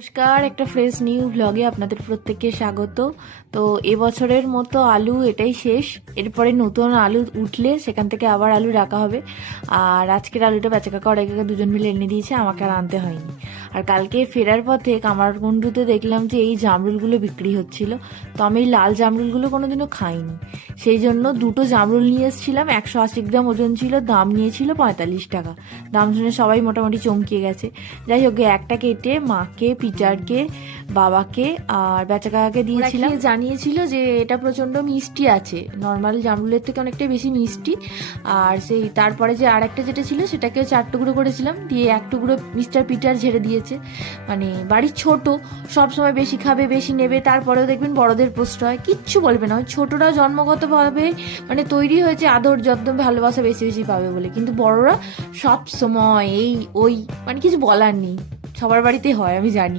নমস্কার, একটা fresh new ব্লগে আপনাদের প্রত্যেককে স্বাগত। তো এবছরের মতো আলু এটাই শেষ। এরপরে নতুন আলু উঠলে সেখান থেকে আবার আলু রাখা হবে। আর আজকের আলুটা বেচা কাকা অর্ডার কাকা দুজন মিলে এনে দিয়েছে, আমাকে আর আনতে হয়নি। আর কালকে ফেরার পথে কামারকুণ্ডুতে দেখলাম যে এই জামরুলগুলো বিক্রি হচ্ছিল। তো আমি এই লাল জামরুলগুলো কোনোদিনও খাইনি, সেই জন্য দুটো জামরুল নিয়ে এসেছিলাম। 180 গ্রাম ওজন ছিল, দাম নিয়েছিল 45 টাকা। দাম শুনে সবাই মোটামুটি চমকে গেছে। যাই হোক, একটা কেটে মাকে, পিটারকে, বাবাকে আর বেচা কাকাকে দিয়েছিলাম। জানিয়েছিল যে এটা প্রচণ্ড মিষ্টি আছে, নর্মাল জামরুলের থেকে অনেকটাই বেশি মিষ্টি। আর সেই তারপরে যে আর একটা যেটা ছিল সেটাকেও 4 টুকরো করেছিলাম, দিয়ে 1 টুকরো মিস্টার পিটার ঝেড়ে দিয়েছে। মানে বাড়ির ছোট, সব সময় বেশি খাবে, বেশি নেবে, তারপরেও দেখবেন বড়দের প্রশ্রয় কিচ্ছু বলবে না। ওই ছোটরা জন্মগতভাবে মানে তৈরি হয়েছে আদর যত্ন ভালোবাসা বেশি বেশি পাবে বলে, কিন্তু বড়রা সব সময় এই ওই মানে কিছু বলার নেই, সবার বাড়িতেই হয় আমি জানি।